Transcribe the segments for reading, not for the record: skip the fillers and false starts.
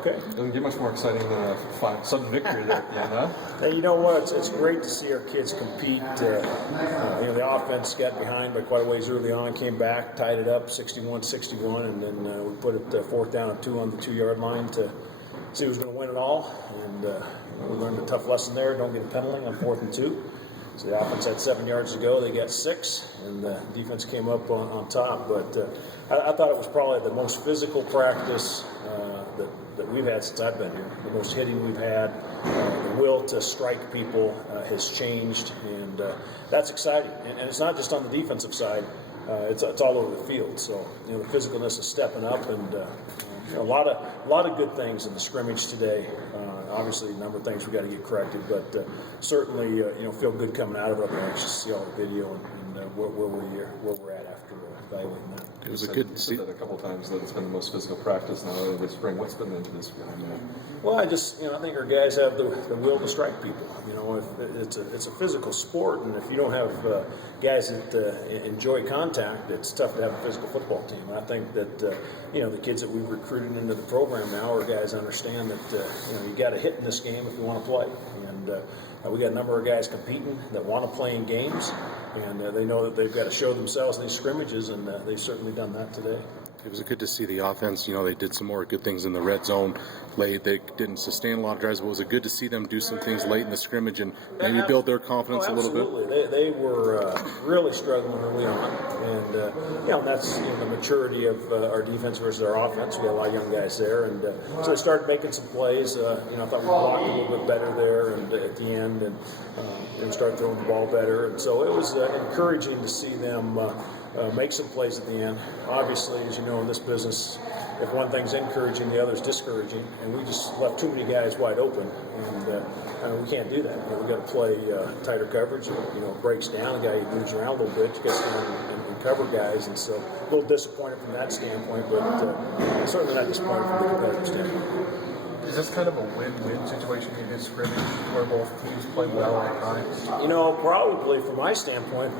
Okay. Doesn't get much more exciting than a sudden victory there, huh? Hey, you know what? It's great to see our kids compete. The offense got behind by quite a ways early on, came back, tied it up 61-61, and then we put it fourth down and 2 on the 2-yard line to see who's going to win it all. And we learned a tough lesson there. Don't get a penalty on 4th and 2. So the offense had 7 yards to go. They got 6, and the defense came up on top. But I thought it was probably the most physical practice that we've had since I've been here. The most hitting we've had. The will to strike people has changed, and that's exciting. And it's not just on the defensive side. It's all over the field. So the physicalness is stepping up, and a lot of good things in the scrimmage today. Obviously, a number of things we got to get corrected, but certainly feel good coming out of it. I'm anxious to see all the video and where we're at after evaluating that. It was a good. You said that a couple of times that it's been the most physical practice now in the spring. What's been into this behind that? Well, I think our guys have the will to strike people. It's a physical sport, and if you don't have guys that enjoy contact, it's tough to have a physical football team. And I think that the kids that we've recruited into the program now are guys understand that you got to hit in this game if you want to play. And we got a number of guys competing that want to play in games, and they know that they've got to show themselves in these scrimmages, and they've certainly done that today. It was good to see the offense. They did some more good things in the red zone late. They didn't sustain a lot of drives, but it was good to see them do some things late in the scrimmage and maybe build their confidence a little bit. Absolutely. They were really struggling early on, and that's the maturity of our defense versus our offense. We got a lot of young guys there, and so they started making some plays. I thought we blocked a little bit better there, and at the end, and we started throwing the ball better, and so it was encouraging to see them make some plays at the end. Obviously, as you know, in this business, if one thing's encouraging, the other's discouraging, and we just left too many guys wide open, and we can't do that. We got to play tighter coverage. Breaks down, the guy moves around a little bit, gets down and cover guys, and so a little disappointed from that standpoint, but certainly not disappointed from the competitive standpoint. Is this kind of a win-win situation in this scrimmage where both teams play well at times? Probably from my standpoint,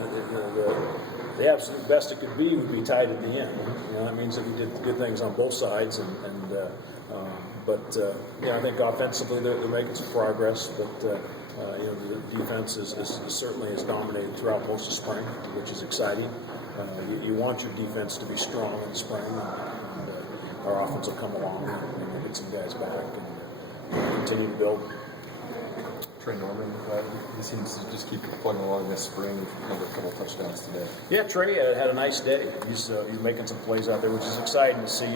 the absolute best it could be would be tied at the end. That means that we did good things on both sides, but I think offensively they're making some progress. But the defense is certainly has dominated throughout most of spring, which is exciting. You want your defense to be strong in the spring, and our offense will come along and get some guys back and continue to build. Trey Norman, he seems to just keep plugging along this spring. Had a couple touchdowns today. Yeah, Trey had a nice day. He's making some plays out there, which is exciting to see.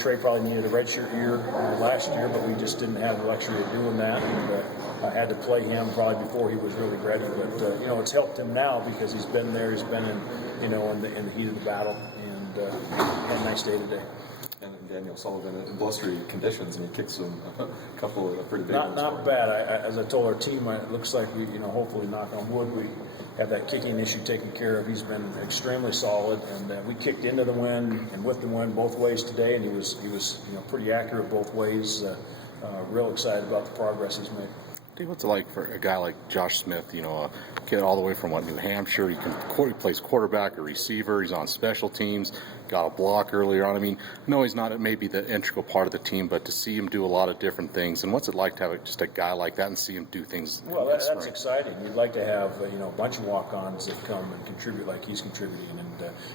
Trey probably needed a redshirt year last year, but we just didn't have the luxury of doing that. And I had to play him probably before he was really ready. But it's helped him now because he's been there. He's been in the heat of the battle, and had a nice day today. And Daniel Sullivan in blustery conditions, and he kicks a couple of pretty big ones. Not bad. As I told our team, it looks like we, hopefully, knock on wood, we have that kicking issue taken care of. He's been extremely solid, and we kicked into the wind and with the wind both ways today, and he was pretty accurate both ways. Real excited about the progress he's made. Dave, what's it like for a guy like Josh Smith, a kid all the way from New Hampshire? He plays quarterback or receiver. He's on special teams, got a block earlier on. No, he's not maybe the integral part of the team, but to see him do a lot of different things. And what's it like to have just a guy like that and see him do things? Well, that's exciting. We'd like to have a bunch of walk-ons that come and contribute like he's contributing.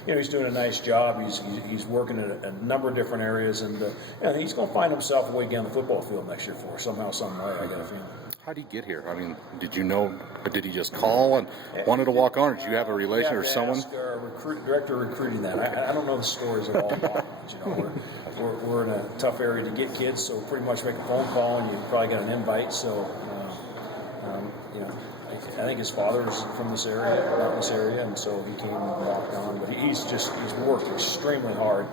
And he's doing a nice job. He's working in a number of different areas, and he's going to find himself a way down the football field next year for us, somehow, some way. I got a feeling. How did he get here? Did you know? Did he just call and wanted to walk on, or did you have a relation or someone? Ask our director of recruiting that. I don't know the stories of all walk-ons. We're in a tough area to get kids, so pretty much make a phone call and you probably got an invite. So, I think his father is from this area, mountainous area, and so he came and walked on. But he's worked extremely hard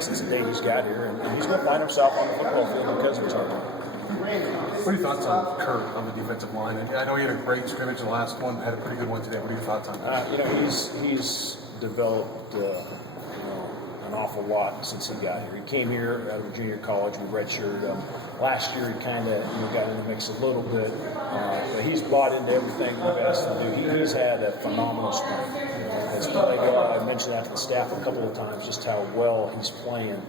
since the day he's got here, and he's going to find himself on the football field because of his hard work. What are your thoughts on Kurt on the defensive line? And I know he had a great scrimmage in the last one, had a pretty good one today. What are your thoughts on that? He's developed an awful lot since he got here. He came here out of junior college with redshirted. Last year he kind of got in the mix a little bit. But he's bought into everything we've asked him to do. He's had a phenomenal spring. Has played well. I mentioned that to the staff a couple of times, just how well he's playing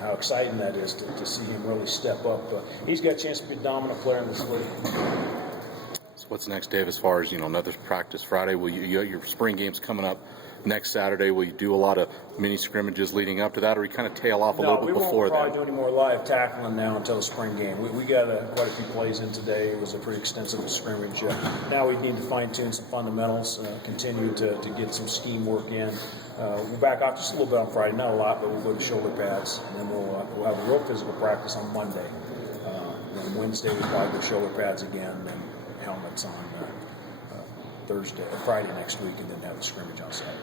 how exciting that is to see him really step up. He's got a chance to be a dominant player in this league. So what's next, Dave, as far as, another practice Friday? Will your spring game's coming up next Saturday? Will you do a lot of mini scrimmages leading up to that, or you kind of tail off a little bit before that? No, we won't probably do any more live tackling now until the spring game. We got quite a few plays in today. It was a pretty extensive scrimmage. Now we need to fine-tune some fundamentals, continue to get some scheme work in. We'll back off just a little bit on Friday, not a lot, but we'll go to shoulder pads, and then we'll have a real physical practice on Monday. Then Wednesday we'll probably go shoulder pads again, and helmets on Friday next week, and then have the scrimmage on Saturday.